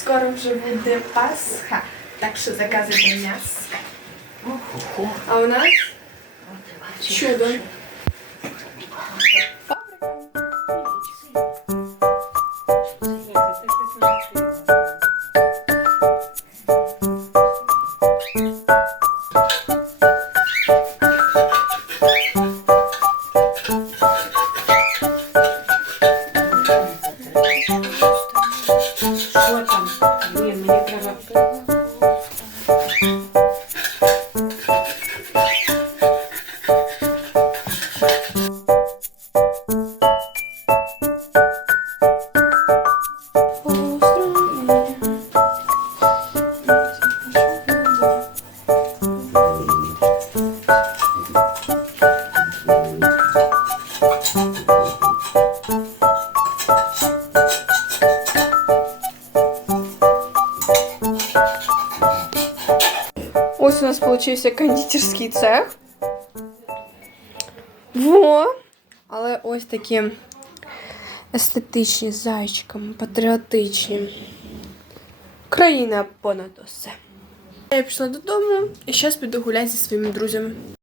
skoro przybędę Pascha. Tak się zakazy do miasta. A u nas? Siedem. Thank mm -hmm. you. что там? Блин, мне прямо... Thank you. Ось у нас получился кондитерський цех. Во! Але ось такі естетичні зайчиками, патріотичні. Україна понад усе. Я пішла додому і зараз піду гуляти зі своїми друзями.